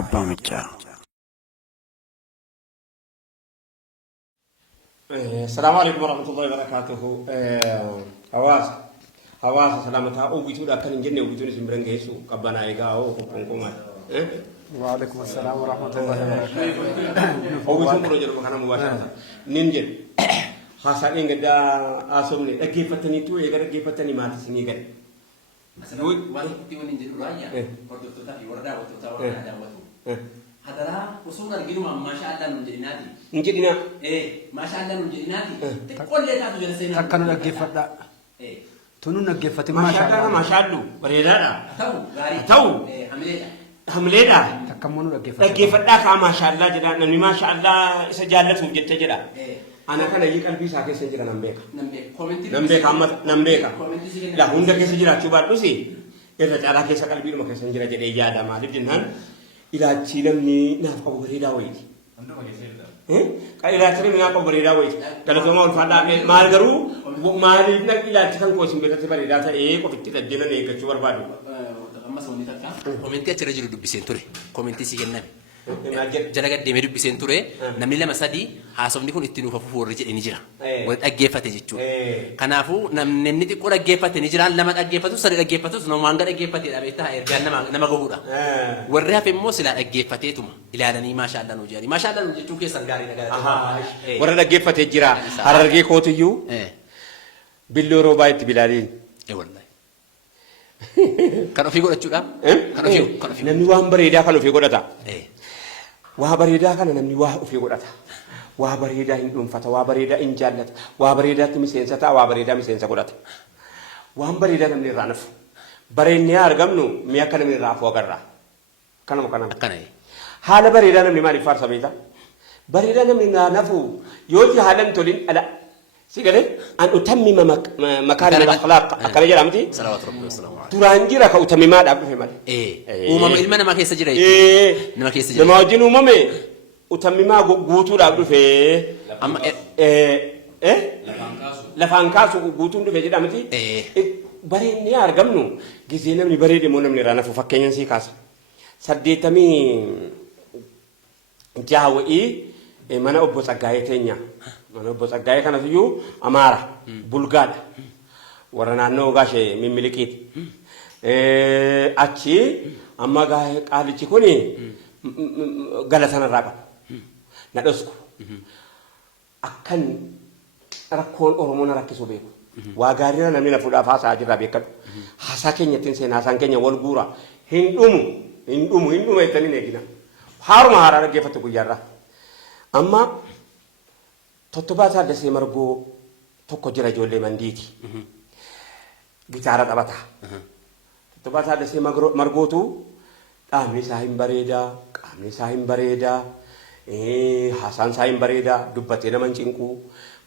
أبا مجا السلام عليكم ورحمة الله وبركاته. حواس سلامتها أو بيتودا كان جنة وبيتودا سمبرن جيسو كبنا إيجا أو كونكوما. وعليكم السلام ورحمة الله وبركاته. أو بيتودا مرجع بكرة مباشرة. نينجل. خاصة إنجدا أسمني. أكيد فتني تو إيجا أكيد فتني ما تسني إيجا. Masuk tiwa ninjil uranya, waktu tu tapi warda waktu tu ada waktu. Hadara usungan gini mah masya Allah menjadi nadi. Menjadi na? Masya Allah menjadi nadi. Tekon dia tak tu jadi saya. Takkan nagifat dah. Tunun nagifat Masya Allah, masya Allah. Berbeda dah. Tahu, gari. Tahu. Hamileda. Hamileda. takkan munu nagifat. Nagifat dah kah masya Allah jadi. Nami masya Allah sejalan tu jadi jadi. Anak kan lagi kan bisa ke sejira nambek. Nambek amat nambek. Lah unda ke sejira coba tu sih. Kita cara ke sekali biru makan sejira jadi jada malib jenhan. Ila cilam ni nak kau beri dawai. Kalau ila cilam ni nak kau beri dawai. Kalau tu mau fada mal garu, mal nak ila cilam kau sembelih tu beri data. Kau fikir tak jenah ni kecuali baru. Amma sawni takka. Komenti acara jiru dubisen ture. Komenti sih kenal. Jalaga deemee dubbiseen ture namni lama sadii haasofni kun itti nuufa fufuurri jedhee ni jira. Wal dhaggeeffate jechuudha. Kanaafuu namni xiqqoo dhaggeeffate ni jira lama dhaggeeffatu sadi dhaggeeffatus nama hanga dhaggeeffatedha beektaa ergaan nama gahudha. Warri hafe immoo silaa dhaggeeffateetuma ilaalanii maashaa Allah nu jedhani. Maashaa Allah nu jechuun keessan gaarii nagaa. Warra dhaggeeffate jira harargee kootiyyuu billoo roobaa itti bilaaliin. Wallahi. Kan ofii godhachuudha. Kan ofii. Namni waan bareedaa kan ofii godhata. Waa bareedaa kana namni waa ofii godhata. Waa bareedaa hin dhuunfata, waa bareedaa hin jaallata, waa bareedaatti miseensa ta'a, waa bareedaa miseensa godhata. Waan bareedaa namni irraa nafu. Bareennee argamnu mi'a akka namni irraa afuu agarra. Kanuma kanama. Haala bareedaa namni maaliif faarsa beektaa? Bareedaa namni irraa nafu yoo haalan tolin ala. Sigale an utammima makarim al-akhlaq akkana jedhamti. Salawatu rabbi wa salamu alayhi. Duraan jira ka utammimaadhaaf dhufe malee. Uumama ilma namaa keessa jira jechuudha. Nama keessa jira. Nama wajjin uumame utammimaa guutuudhaaf dhufe. Amma lafaan kaasu guutuun dhufe jedhamti. Bareennee argamnu gizee namni bareede moo namni irraa nafu fakkeenyan sii kaasa. 86 wa'ii mana obbo Tsaggaayee teenya. Mana obbo Tsaggaayee kanas iyyuu Amaara Bulgaadha. Warra naannoo gaashee Mimmiliqiiti. Achi amma qaalichi kuni galatanarraa qaba. Na dhosku. Akkan rakkoon Oromoo na rakkisuu beeku. Waa gaariirra namni na fuudhaaf haasaa jirraa beekadhu. Haasaa keenyattiin seenaa haasaan keenya wal guura. Hin dhumu jettanii eegina. Haaruma haaraa dhaggeeffatu guyyaarraa. Amma Tottobaa Taaddasee Margoo tokko jira ijoollee mandiiti. Gitaara taphata. Tottobaa Taaddasee Margootu dhaabni isaa hin bareedaa, qaamni isaa hin bareedaa, haasaan isaa hin bareedaa, dubbatee nama hin cinquu,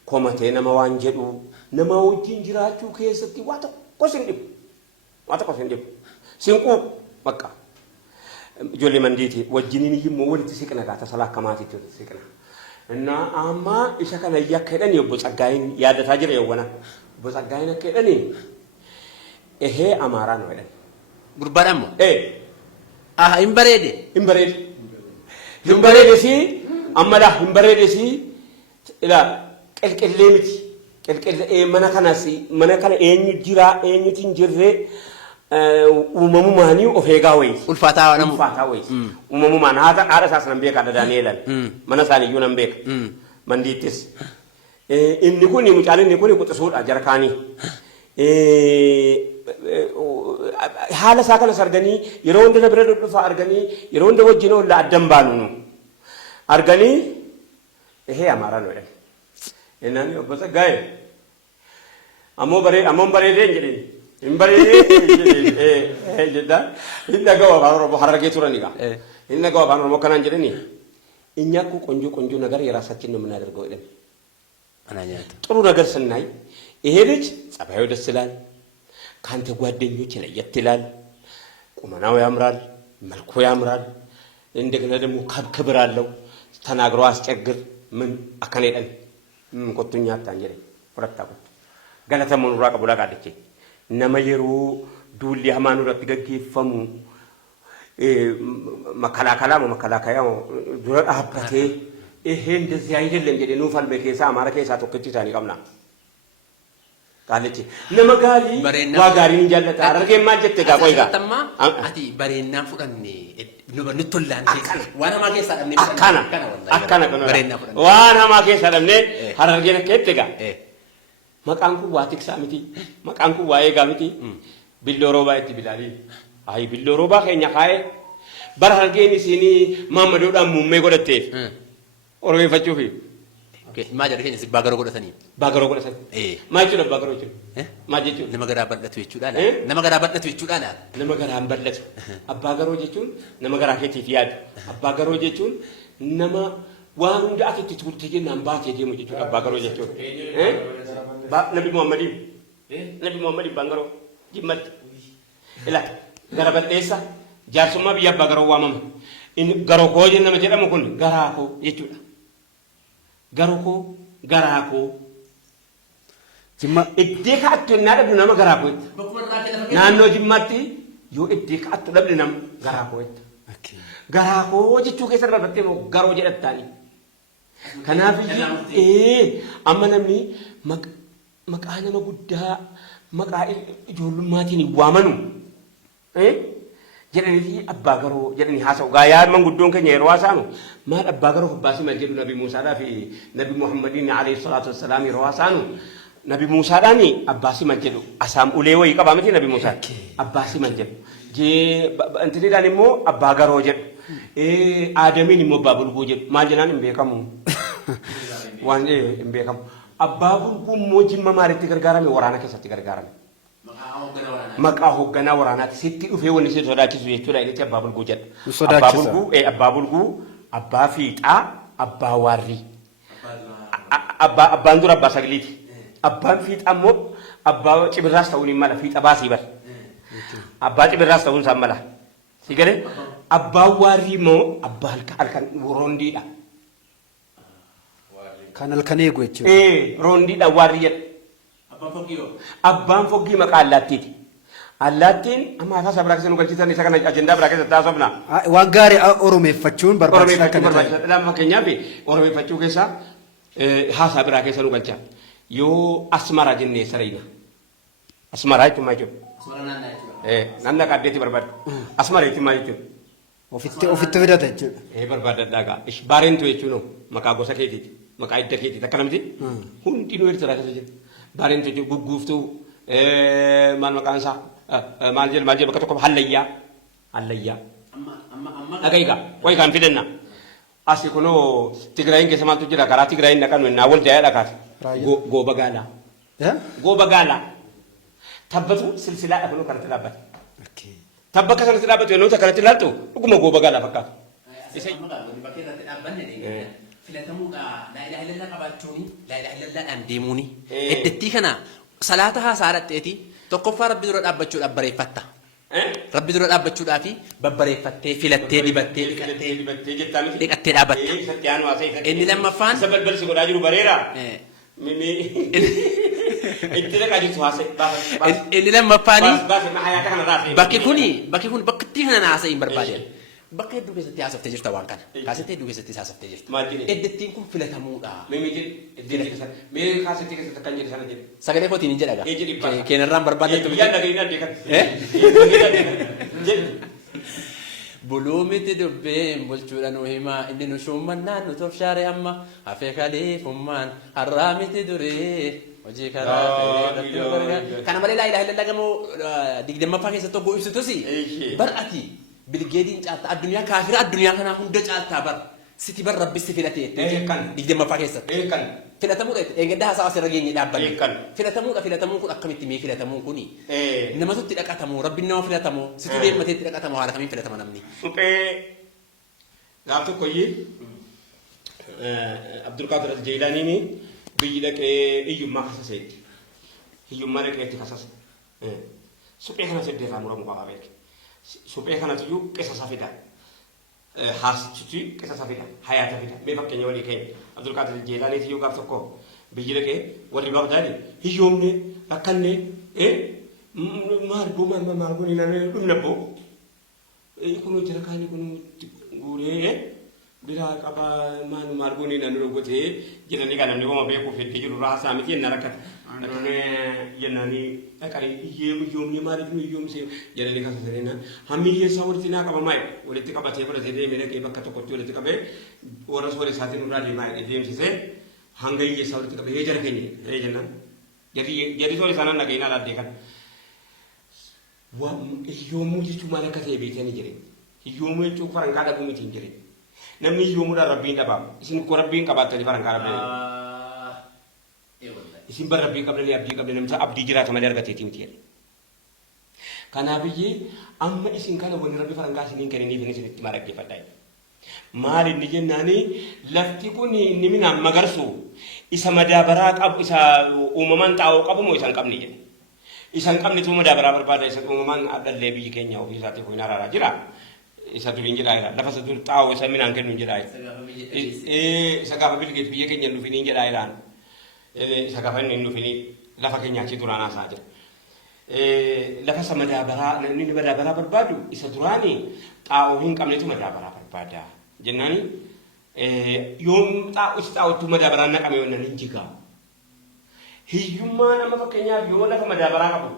komatee nama waan jedhu, nama wajjin jiraachuu keessatti waa tokko sin dhibu. Waa tokko sin dhibu. Sinquu bakka. Ijoollee mandiiti wajjiniin immoo walitti siqna gaata salaa akkamaatiitti walitti siqna. Nah, amma isa kana yakka jedhani obbo Tsaggaayeen yaadataa jira yawwana. Obbo Tsaggaayeen akka jedhani Amaaraa nu jedhani. Gurbaadhaan moo? Hin bareede. Hin bareede. Hin bareede si ammadha hin bareede si ila qelqellee miti. Qelqellee mana kana eenyu jira eenyutu hin jirre uumamumaanii of eegaa wayii. Ulfaataa namu. Ulfaataa wayii. Uumamumaan haadha isaas nan beeka Daani'eelan. Mana isaanii iyyuu nan beeka. Mandiittis. Inni kun mucaan inni kun quxisuudha jarkaanii. Haala isaa kanas arganii yeroo hunda bira dhufa arganii yeroo hunda wajjin olla addan baanu arganii Amaaraa nu jedhani. Innaan obbo Tsaggaayee ammoo bareedee hin jedhini. In bareedee jedha inni gawa afaan Oromoo harargee turaniiga. Inni gawa afaan Oromoo kanaan jedhanii እኛ እኮ ቆንጆ ነገር የራሳችን ነው የምናደርገው ይላል። ጥሩ ነገር ስናይ ይሄ ልጅ ጸባዩ ደስ ይላል፣ ካንተ ጓደኞች ለየት ይላል፣ ቁመናው ያምራል፣ መልኩ ያምራል፣ እንደገና ደግሞ ክብር አለው፣ ተናግሮ አስጨግር ምን አከነደን ቆጥኛ ታንጀለ ወራታቁ ገለተመኑ ራቀ ቡላ ቃደቼ ነመየሩ ዱሊ ሃማኑ ረት ገገፈሙ makalaakaa dura dhaabbatee እንደዚህ አይደለም jedhee nuuf falme keessaa amaara keessaa tokkichi isaanii qabna. Qaalichi nama gaarii waa gaarii hin jaallata. Harargeen maal jette gaa qoy gaa. Ati bareennaan fudhanne nuti tollaan waan hamaa keessaa dhabne akkana waan hamaa keessaa dhabne harargeen akka jette gaa. Maqaan kun waa tiksaa miti. Maqaan kun waa eegaa miti. Billoo roobaa itti bilaalii. Ayi billoo roobaa keenya kaa'ee bara harargeen isinii maammadoodhaan muummee godhatteef. Ormeeffachuufi. Maal jedhu keenya baagaroo godhatanii. Baagaroo godhatanii. Maal jechuudha baagaroo jechuudha? Maal jechuudha? Nama garaa bal'atu jechuudha laala. Nama garaa bal'atu jechuudha laala. Nama garaan bal'atu. Abbaa garoo jechuun nama garaa keetiif yaadu. Abbaa garoo jechuun nama waan hunda akitti turte jennaan baatee deemu jechuudha abbaa garoo jechuudha. Nabi Muhammad baangaroo jimmatti. Ilaata gara bal'eessa jaarsummaa biyya abbaa garoo waamama. Garoo koo jennama jedhamu kun garaa koo jechuudha. Garoko garako Jimma iddee kaattu naa dhabdu nama garako itti naannoo Jimmatti yoo iddee kaattu dhabdu nama garako itti garako jechuu keessa darbattee moo garoo jedhattaani kanaaf amma namni maqaa nama guddaa maqaa ijoollummaatiin waamanu jedhanii abbaa garoo jedhanii haasa'u gaayaan manguddoon keenya yeroo haasa'anu maal abbaa garoo abbaasii maal jedhu nabi Muusaadhaa fi nabi Muhammadiin alayhi salaatu wassalaam yeroo haasa'anu nabi Muusaadhaan abbaasii maal jedhu asaam ulee wayii qabaa miti nabi Muusaa abbaasii maal jedhu intiniidhaan immoo abbaa garoo jedhu aadamiin immoo abbaa bulguu jedhu maal jenaan hin beekamu waan hin beekamu abbaa bulguu immoo Jimma maalitti gargaarame waraana keessatti gargaarame. Maqaa hoogganaa waraanaatti sitti dhufee wanni si sodaachisu jechuudha inni abbaa bulguu jedha. Abbaa bulguu abbaa fiixaa abbaa waarrii. Abbaan dura abbaa sagiliiti. Abbaan fiixaa immoo abbaa cibirraas ta'uun hin mala fiixa baasii bar. Abbaa cibirraas ta'uun isaan mala. Si galee abbaan waarrii immoo abbaa halkan roondiidha. Kan halkan eegu jechuudha. Roondiidha waarrii jedha. Abbaan foggii maqaa allaattiiti. Allaattiin amma afaan isaa biraa keessa nu galchisan isa kana ajendaa biraa keessa taasifna. Waan gaarii oromeeffachuun barbaachisaa kan ta'e. Fakkeenyaaf oromeeffachuu keessa haasaa biraa keessa nu galcha. Yoo asmara jennee sarayina. Asmara jechuun maal jechuudha? Naannoo qaaddeetti barbaada. Asmara jechuun maal jechuudha? Ofitti fidata jechuudha. Barbaadadhaa gaa. Baareentu jechuun maqaa gosa keetiiti. Maqaa hidda keetiiti. Akka namti hundinuu Eertiraa keessa jira. Baareentu jechuun gugguuftuu maal maqaan isaa maal jedhu bakka tokko hallayyaa. Dhaga'iigaa wayi kan fidanna. Asi kunoo Tigraayin keessa maaltu jira karaa Tigraayin dhaqanu innaa wal jaayee dhaqaati. Gooba gaalaa. Gooba gaalaa. Tabbatu silsilaadha kunoo kanatti dhaabbate. Tabba akka kanatti dhaabbatu yennoo kanatti ilaaltu dhuguma gooba gaalaa fakkaatu. Filatamuudha laa ilaaha illallah qabaachuuni laa ilaaha illallaadhaan deemuuni eddattii kana salaata haasaa dhadheeti tokkoffaa rabbi dura dhaabbachuudhaaf bareeffatta rabbi dura dhaabbachuudhaafi babbareeffattee filattee dibattee dhiqattee dhaabatta inni lammaffaan isa balbalsi godhaa jiru bareera itti dhaqaa jirtu haasa'e inni lammaffaan bakki kun bakki kana haasa'e hin barbaadeen bakka hedduu keessatti haasaftee jirta waan kana. Kaasettee hedduu keessatti haasaftee jirta. Eddettiin kun filatamuudha. Mee kaasettee keessatti akkan jedhe sana jedhe. Sagalee kootiin hin jedhaga. Keenarraan barbaadatu. Buluu miti dubbeen bulchuudhaan nu himaa inni nu shummannaan nu tofshaare amma hafee kaleeffummaan har'aa miti duree. Hojii karaa kana malee laa ilaaha illallah gamoo digdammaffaa keessatti oggoo ibsitus bar'ati. Bilgeediin caalta addunyaa kaafira addunyaa kanaa hunda caaltaa bar siti bar rabbisi filatee digdammaffaa keessatti filatamuudha eeggadda haasaa asirra geenye dhaabbanne filatamuun kun akkamitti mee filatamuun kuni namatutti dhaqatamu rabbiin nama filatamu situ deemateetti dhaqatamu haala kamiin filatama namni. Suphee gaaf tokkoyyee Abdulqaadir Al-Jaylaaniin biyyi dhaqee hiyyummaa kasaseetti hiyyummaa dhaqeetti kasase suphee kana seddeefaa muramu qaba beeke. Suphee kanatu qisasa fida. Haasichi qisasa fida. Hayaata fida. Mee fakkeenya walii keenya. Abdulqaadir Jeelaaniiti yoo gaaf tokko biyyi dhaqee warri Bagdaadi hiyyoomne akkanne maal goonii dhumna boo Ikunu jira kani kunu gure bila kaba manu marguni na nurogote jira ni kana ni wama be ko fetti jiru rasa mi ken narakat adone yenani akari yem ni mari ni yom se jira ni kasa serena hammi ye sawarti na kaba mai wala ti kaba te bala te de mele ke bakka to ko tole ti kabe ora sore sati nu radi mai e dem se hangai ye sawarti kabe ye jara kenni e jenna jadi sore sanan na gaina la de kan wa yomu ji cuma la kase be tani jere yomu ci faranga da gumi tin jere namni yomu da rabbi da bam isin ko rabbi ka batta di faranga rabbi isin bar rabbi kabla li abdi kabla namta abdi jira kama lerga te timtiere kana biye amma isin kala woni rabbi faranga sin kene ni fini sin timara ke fatay mali ni jennani lafti ko ni nimina magarso isa madabara qab isa umaman taw qabu mo isan qabni jere isan kamni tuma da barabar pada isa umuman adalle bi Kenya o isa te ko inara jira isa tu injira ira dafa sa tu taw isa minan ken injira isa ka bil get bi Kenya lu fini injira ira isa ka fan lu fini dafa Kenya ci turana sa jira dafa sa madabara ni madabara barbadu isa durani taw hin kamni tuma da barabar pada jennani yom taw isa tu madabara na kame wona ninjiga hiyuma nama fakenya yo la kama dabara ka bu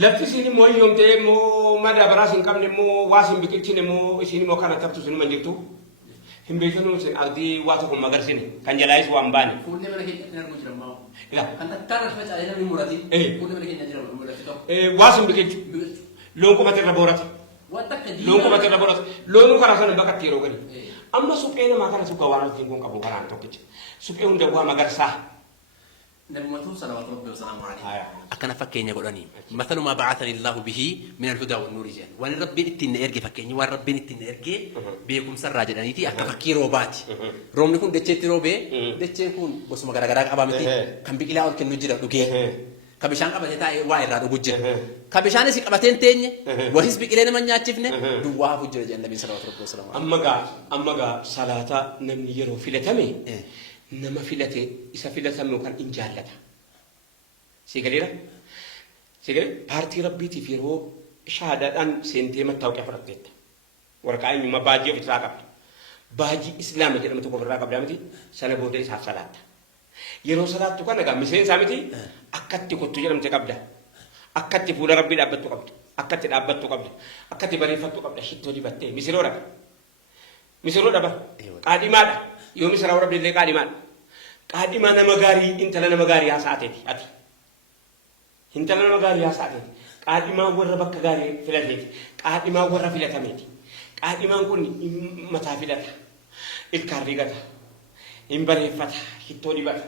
lafti sini mo yomte mo madabara sin kamne mo wasim bikitine mo sini mo kana tabtu sini manjirtu himbe tanu sen ardi watu ko magar sini kanjalais wambani kunne mena ke nar mo jirama ila kan tattara fa ala ni murati kunne mena ke najira murati to wasim bikit lon ko matera borati wata ka lon ko matera borati lon ko rasana bakatiro gani amma supena makana suka wala tingon ka bongara to kici supe unda wa magarsa nabi muhammad sallallahu alaihi wasallam akana fakenya godani mathalu ma ba'athani allah bihi min al-huda wan nur jan wa rabbi itin erge fakenya wa rabbi itin erge be kum sarra jadani ti akka fakiro bati romni kun deceti robe decen kun bosuma gara gara abamiti kambi ila on ken nujira duge kabishan qabate ta wa ira do gujje kabishan si qabaten tenye wa hisbi ilena man nyaachifne du wa hujja jan nabi sallallahu alaihi wasallam amma salata namni yero filatame nama filate isa filatame kan injallata sigalira sigal parti rabbiti firo shahadadan sente matawqa farateta warka ayni mabaji fi saqab baji islam ke dama to ko faraka blamati sala bode sa salata yero salatu kan ga misen samiti akatti ko tujaram te kabda akatti fula rabbi dabatu kabda akatti dabatu kabda akatti bari fatu kabda hitto di batte misiro daba qadimada yo misra rabbi le qadima nama gari intala nama gari ya saateti ati intala nama gari ya saateti qadima warra bakka gari filateti qadima warra filatameti qadima kun mata filata ilkarigata imbarefata hitto di bata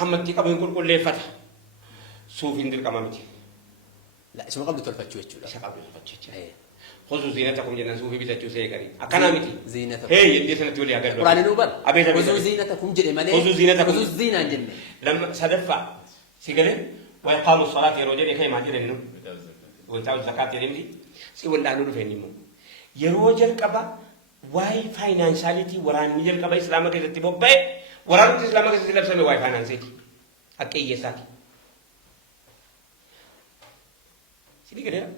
hamatti qabin kulkulle fata sufin dir kamamti la isma qabla tolfachu qabla tolfachu خذوا زينتكم جنة سوفي بيتجو سيكري أكنامتي زينتكم هي يدي سنة تولي أقدر قرآن نوبل خذوا زينتكم جنة مالي خذوا الزينة جنة لما صدفة سيكري ويقاموا الصلاة يروجر يكاي ما جرى نو وانتاو الزكاة يرمي سي وندا نور فينيمو يروجر كبا واي فاينانشاليتي وران يجر كبا إسلامك يتبو باي وران إسلامك يتبو سمي واي فاينانسيتي أكي يساتي سيدي كده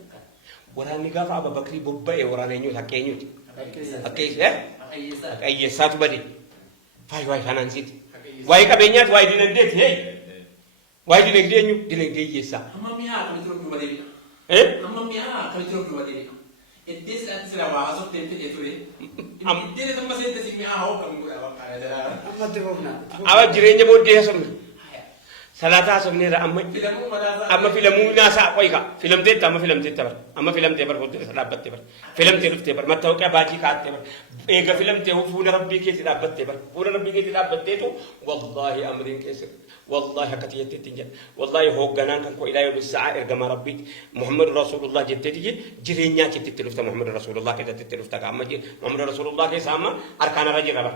warani gafa Abu Bakri bobbae warane nyu hakenyu akay satu badi fay way finansit way ka benyat way dina det hey way dina de yesa amma mi ha ka tro badi amma mi ha ka tro badi eddes ansira wa aso tente etore eddes tamba sente si mi ha ho kam gura wa ka da amma te bofna awa jirenye bodde yasum salata somnera amma filamu nasa qoyka film tetta amma film tebar ko sadabat tebar film teruf tebar matawqa baji ka tebar ega film te fu rabbi ke sadabat tebar fu rabbi ke sadabat teto wallahi amrin kes wallahi hakatiyat tinja wallahi ho ganan kan ko ila yawm as-sa'a ergama rabbi muhammad rasulullah jetteti jirenya cetti telufta muhammad rasulullah ke tetti telufta ka amma muhammad rasulullah ke sama arkana rajira ba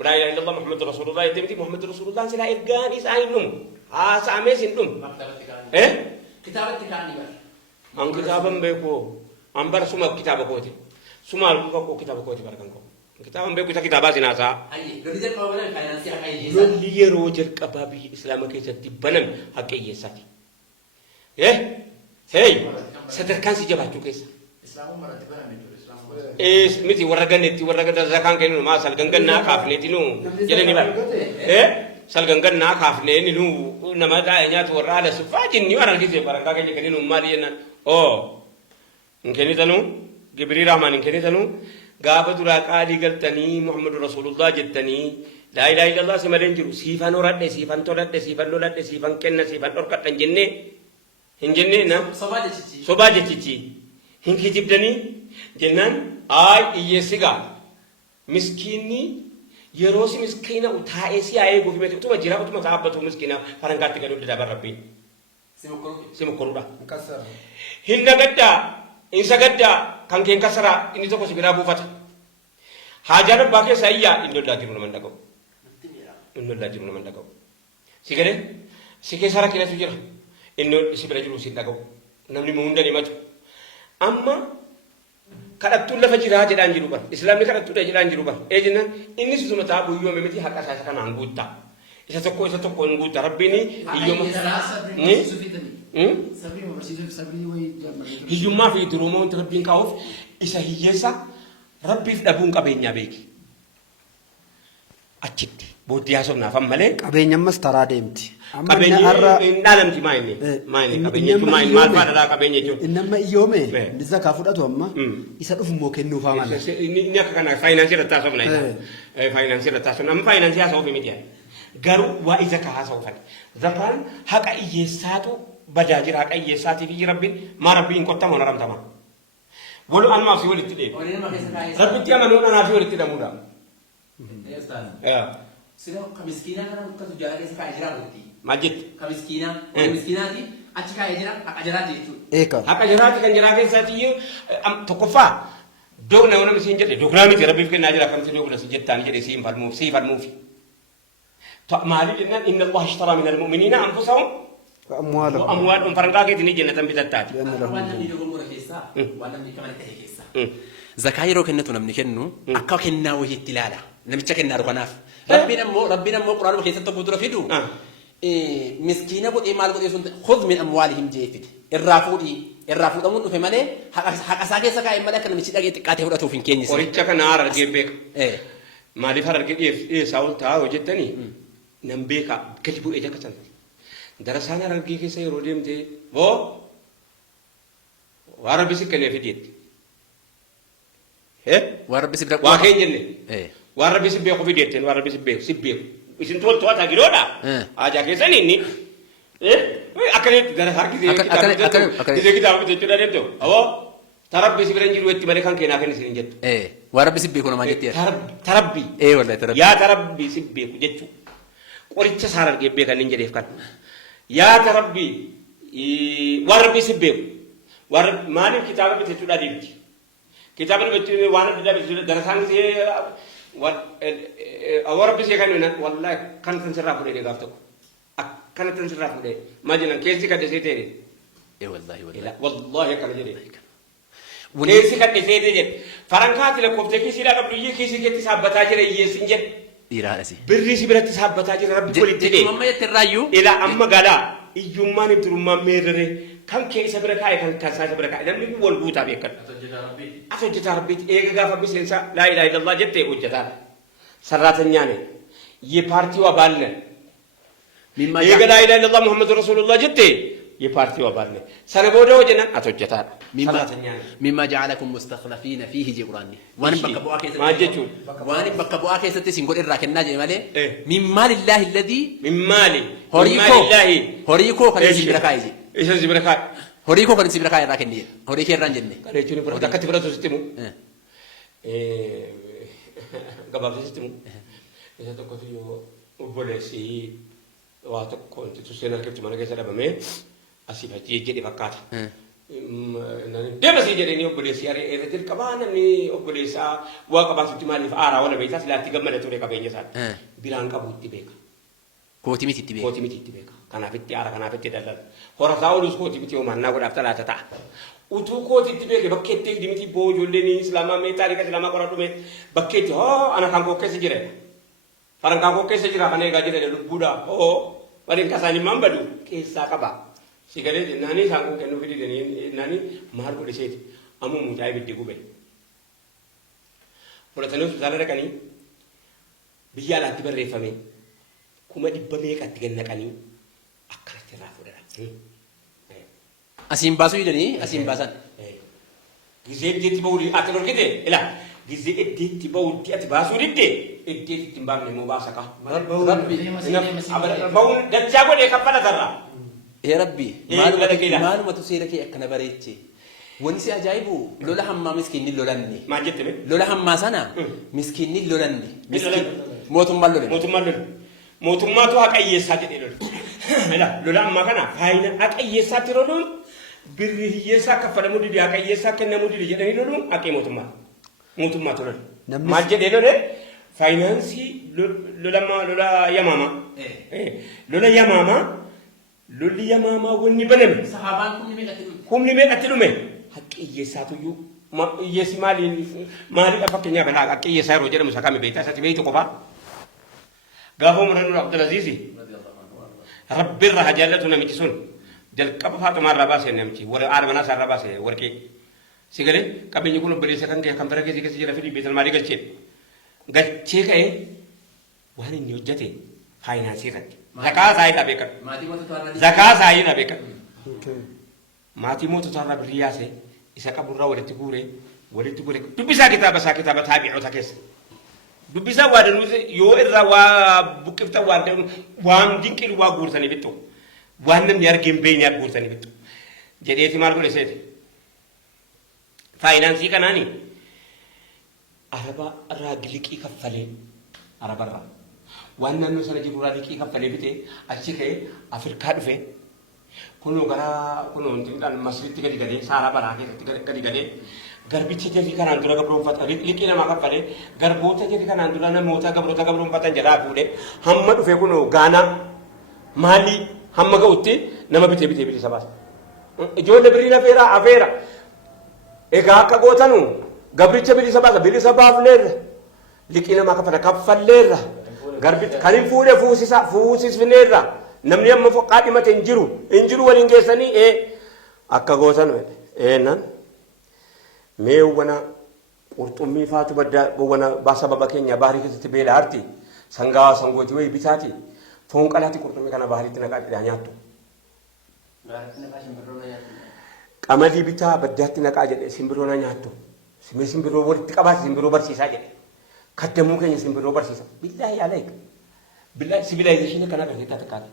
لا إله إلا الله محمد رسول الله يتمتي محمد رسول الله سلا إرجان إسائنهم سامسين دم كتابة تكاني بار أم كتابم بيكو أم بار سما كتابة كوتي سما لوكو كتابة كوتي باركانكو كتابم بيكو كتابة سيناسا أي لودير كابلا فاينانسي أي لولي روجر كبابي إسلام كيسة تبنم حقيقي ساتي hey sadarkaan si jabaachuu keessa miti warra gannetti warra gada zakaan kennu ma salgangannaa kaafneeti nu jedhani bar salgangannaa kaafneeni nu nama daa nyaatu warra ala sufaajin ni warra gise baranga kenni kenni nu maali yenna nkeni tanu gibri rahman nkeni tanu gaafa dura qaali galtani muhammadu rasulullah jettani la ilaha illallah simaden jiru sifan oradde sifan toladde sifan loladde sifan kenna sifan dorkaddan jenne hin jenne na sobaje cici hin kijibdani jennan ay iyesiga miskini yerosi miskina utae si aye go fimete utuma jira utuma taabatu miskina farangatti gadu da rabbi simukkuruda kasara hinda gadda insa gadda kan ken kasara ini to ko sibira bufata hajar baake sayya indo dajiru man dago indo dajiru man dago sigare sike sara kila sujira indo sibira jiru sin dago namni mu hundani matu amma kadatu lafa jira jedhan jiru bar islam ni kadatu da jedhan jiru bar ejina inni suma tabu yo memeti hakka sa kana angutta isa tokko ngutta rabbini iyoma ni sabri mo barsiisu sabri way jamma hiyumma fi durumo rabbin kauf isa hiyesa rabbiif dhabuun qabeenya beeki achitti booddiyaa somnaaf ammalee qabeenyammas taraa deemti qabeenyi dhaalamti maayini qabeenyi maayini maal faadhaa qabeenyi jechuun innama iyyoome ni zakaa fudhatu amma isa dhufummoo kennuufaa mala inni akka kana faayinaansii irratti haasofna faayinaansii irratti haasofna amma faayinaansii haasa'uufi miti garuu waa zakaa haasa'uufan zakaan haqa iyyeessaatu badaa jira haqa iyyeessaatiif iyyi rabbiin maa rabbiin qottamu na ramtama walu almaa fi walitti dheebi rabbitti amanuun anaa fi walitti dhamuudha sino kamiskina kana ukkatu jala keessa kaa'ee jira gooti maal jetti kamiskinaati achi kaa'ee jira haqa jiraati jechuudha haqa jiraati kan jiraa keessaati tokkoffaa doogna nama isiin jedhe doognaa miti rabbiif kennaa jira kamti doogna si jettaan jedhe sii falmuufi maali jennaan inna allah ishtara min almu'minina anfusahum وأموالهم فرنقا كيتني جنة بتتات. زكاة يروك النتو نمني كنو أكا كنا وهي التلالة نمشي كنا ركناف ربنا مو قرآن وخيسة تقدر فيدو مسكينة قد إمال قد يسون خذ من أموالهم جيفك الرافود أمون في ماله حق ساكي سكا إمالة كنا مشي تاجي تكاتي هو توفين كيني وريتشا كنا عار جيبك مالي فرق ساول تاو جتني نمبيكا كتبوا إجا كتن درسانا رجعي كيسة يروديم تي वो वारा बिसी कने फिटियत है वारा BC break वाकें जन्ने वारा BC Beko फिटियत है वारा बिसी बेको सिब्बे इsin tol to ata giroda aja kesa nini akane darasa kise kita betul sudah itu awo tarab bisi beranjir wetti bare kan kena kan sirin jettu wara bisi beko nama jetti tarabbi wallahi tarabbi ya tarabbi sibbeku jettu qoricha sarar gebbe kan ninje def kan ya tarabbi wara bisi beku war mani kitaba betul sudah dimti kitaba betul wana sudah betul darasan si war awar bisi kan wena wallahi kan tanserra fude de gafto kan tanserra fude majina kesi ka de setere wallahi kan jede kesi ka de setere farankat le kofte kisi da qablu yi kisi ke tisabata jere yesin jet ira asi birri si birati sabata jere rabbi politte de mamma yetrayu ila amma gala iyyumman turumma merere kan ke isa biraka kan kasa biraka dan mi wol buta be kan afajjata rabbi ega gafa bisensa la ilaha illallah jette hujjata ሰራተኛ ነኝ የፓርቲው አባል ነኝ የገዳ ኢላ ኢላላህ ሙሐመድ ረሱሉላህ ጀቴ የፓርቲው አባል ነኝ ሰነቦዶ ወጀና አቶጀታ ሰራተኛ ነኝ ሚማ جعلكم مستخلفين فيه ጀቁራኒ ዋን በከቦአ ከሰ ማጀቹ ዋን በከቦአ ከሰተ ሲንጎድ ኢራከና ጀማለ ሚማ ሊላሂ الذي ሚማሊ ሆሪኮ ከነሲ ብረካይዚ እሺ ዝብረካ ሆሪኮ ከነሲ ብረካይ ኢራከኒ ሆሪኮ ኢራን ጀነ ከለቹኒ ብረካ ከትብረቱ ሲስተሙ gabaabsisitti isa tokkotu yoo obboleessii waa tokko tu seen argatu mana keessa dhabame asii fachi jedhe fakkaata deema sii jedhanii obboleessii irra dirqamaa namni obboleessaa waa qabaasutti maaliif aaraa wala beektaa silaatti gammada ture qabeenya isaa biraan qabuutti beeka kooti miti itti beeka kanaafitti aara kanaafitti daldala horasaa olus kooti miti hoomannaa godhaaf talaata ta'a utuu kootitti beeke bakkeetti dimiti boojoolleen islaamaa mee taarika islaamaa qoradhume bakkeetti ana kan koo keessa jira faran kan koo keessa jira kan eegaa jira lubbuudha waliin kasaanii man badu keessaa qaba Sigalee naanii isaan kun kennuu fidii naanii maal godhe seeti amma mucaa ibiddi gube. Fudhatanii hospitaala dhaqanii biyya alaatti barreeffame kuma 100 meeqatti gannaqanii akkanatti irraa fudhatan. Asiin baasuu jedhanii asiin baasan. Gizee iddeetti ba'uu ati dorgite ila gizee iddeetti ba'uu ati baasuu didde iddeetti hin baafne moo baasa ka. Ba'uun dachaa godhee kaffala tarraa. Rabbi maalumatu seera kee akkana bareeche. Wanti si ajaa'ibu lola hammaa miskiinni lolanne. Maal jette be? Lola hammaa sana miskiinni lolanne. Mootummaan lole. Mootummaan lole. Mootummaatu haqayyeessaa jedhee lole. Lola hammaa kana faayina haqayyeessaatti loluun birri hiyyeessaa kaffalamuu didi haqayyeessaa kennamuu didi jedhanii loluun haqee mootummaa. Mootummaatu lole. Maal jedhee lole? Faayinaansii lola yamaamaa. Lola yamaamaa. Lolli yamaamaa wanni baname. Sahabaan humni meeqatti dhume. Haqqi hiyyeessaatu iyyuu hiyyeessi maaliidha fakkeenyaaf haqqi hiyyeessaa yeroo jedhamu isa kami beektaa isatti beektu qofaa. Gaafa Umar Abdulaziz Rabbi irraa haa jaallatu namichi sun jalqaba Faatumaa irraa baasee namichi haadha manaa isaa irraa baasee warqee. Si galee qabeenyi kun obboleessa kan ta'e kan bara keessa jira fidii beetal maalii galchee. Galchee ka'ee waan inni hojjete faayinaansii irratti. Zakaa saayidha beekan. Zakaa saayidha beekan. Maatii moototaa irraa birrii yaase isa qaburraa walitti guure dubbisaa kitaaba taabi'oota keessa. Dubbisaa waa danuuti yoo irraa waa buqqiftan waan dinqiin waa guurtanii bittu. Waan namni argee hin beekne guurtanii bittu. Jedheeti maal godhe seete. Faayinaansii kanaani araba irraa liqii kaffalee arabarraa. Waan naannoo sana jiru irraa liqii kaffalee bitee achi ka'ee Afrikaa dhufe kunoo wanti masriitti gadi galee saaraa baraa keessatti gadi galee garbicha jedhi kanaan dura gabroonfatan liqii namaa kaffalee garboota jedhi kanaan dura namoota gabroota gabroonfatan jedhaa fuudhee hamma dhufe kunoo Gaanaa Maalii hamma ga'utti nama bitee bilisa baasa. Ijoollee birrii afeera. Egaa akka gootanu gabricha bilisa baafneerra liqii namaa kaffalleerra. Garbicha kan hin fuudhe fuusisneerra namni amma foqqaa dhimate hin jiru waliin geessanii akka gootan nan mee wana qurxummii faatu badda wana sababa keenya baarii keessatti beela harti sangooti wayi bitaati foon qalaati qurxummii kana baariitti naqaa jedhaa nyaattu. Qamadii bitaa baddaatti naqaa jedhe simbiroo na nyaattu. Simbiroo walitti qabaati simbiroo barsiisaa jedhe. Kaddamuu keenya simbiroo barsiisa. Billaahi alayk. Billaahi sivilaayizeeshinii kana agarsiisaa takkaati.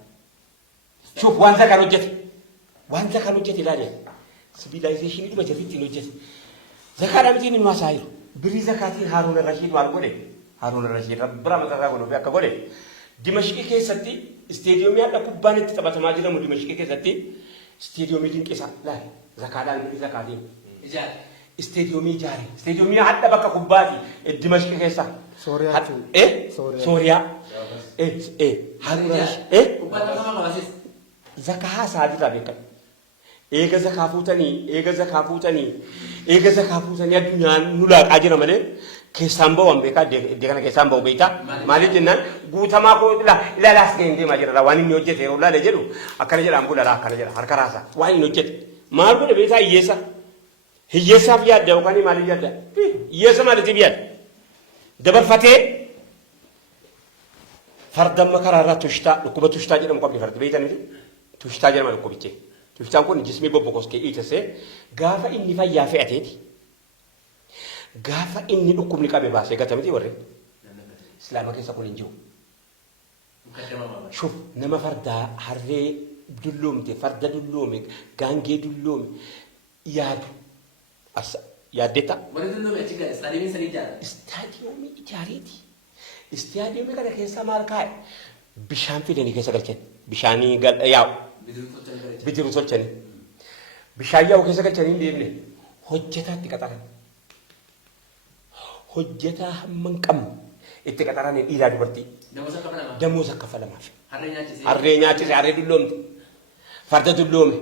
Shuf wanta kan hojjete ilaali. Sivilaayizeeshinii dhuma jirti hojjete. Zakaadhaa bitiin hin maasaayiru. Birrii zakaatiin Haaruun Rashiid maal godhe? Haaruun Rashiid bira matarraa godhuuf akka godhe. Dimashqii keessatti isteediyoomii hadha kubbaan itti taphatamaa jiramu Dimashqii keessatti isteediyoomii dinqisaa laali. Zakaadhaan birrii zakaatiin. Isteediyoomii ijaare. Isteediyoomii hadha bakka kubbaati Dimashqii keessa. Sooriyaa. Haaruun Rashiid. Zakaa saadira beekan. Eega zakaa fuutanii addunyaan nu laaqaa jira malee keessaan ba'uun beekaa iddoo kana keessaan ba'u beektaa maaliif jennaan guutamaa koo ilaalaas deemaa jira waan inni hojjete yeroo laale jedhu akkana jedhaan bulalaa akkana jedha harka raasaa waan inni hojjete maal godhe beektaa hiyyeessaaf yaadda yookaan maaliif yaadda hiyyeessa maaliitiif yaadda dabarfatee fardamma karaarraa tushtaa dhukkuba tushtaa jedhamu qabdi farda beektanii tushtaa jedhama dhukkubichee. Tushtaan kun jismii bobbokoskee dhiitase gaafa inni fayyaa fe'ateeti. Gaafa inni dhukkubni qabe baasee gatamiti warreen. Islaama keessa kun hin jiru. Shuf nama fardaa harree dulloomte farda dulloome gaangee dulloome yaadu yaaddetta. Istaadiyoomii ijaareeti. Istaadiyoomii kana keessa maal kaa'e bishaan fidanii keessa galchan bishaanii yaa'u. Bidiru tolchanii bishaan yaa'u keessa galchanii hin deemne hojjetaatti qaxaran hojjetaa hamma hin qabne itti qaxaran dhiiraa dubartii damooza kaffalamaaf harree nyaachise harree dulloomte farda dulloome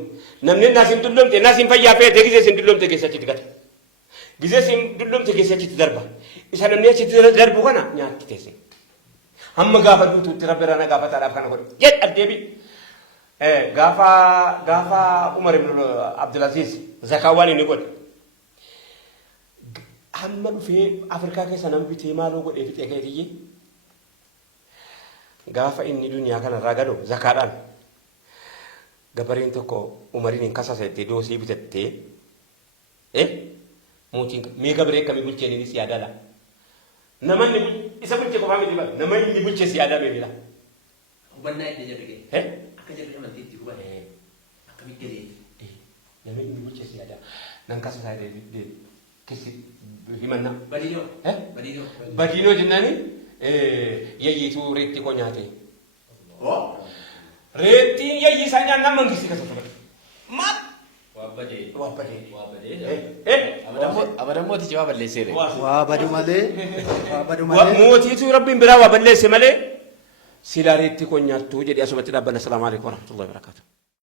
namni naas hin dulloomte naas hin fayyaa feete gisee sin dulloomte keessachitti gata gisee sin dulloomte keessachitti darba isa namni achitti darbu kana nyaatti teesse hamma gaafa duutuutti rabbi irraa na gaafataadhaaf kana godhe jedh addeebi. gaafa Umar ibn Abdulaziz zakaawwan inni godhe hamma dhufee Afrikaa keessa nama bitee maaloo godhee fixee ka'eetiyye gaafa inni duniyaa kanarraa gadu zakaadhaan gabareen tokko Umariin hin kasasettee doosii bitattee mootiin mee gabaree akkamii bulchee ni si yaadala namanni isa bulchee qofaa miti bara namanni bulchee si yaadaa beekila. Hubannaa itti jedhee akka jedhee amantii itti hubannee akkamitti jedhee namanni bulchee si yaadaa nan kasasaa kisi himanna badino jennani yayyitu reetti ko nyaate reetti yayyi sanya nan mangisi ka sotoba mat wabade abadammo ti jawab balleessere wabadu male mootiitu rabbiin biraa waa balleesse malee sila reetti ko nyaattu jedhi asumatti dhaabbana. Assalaamu alaykum warahmatullahi wabarakatuh.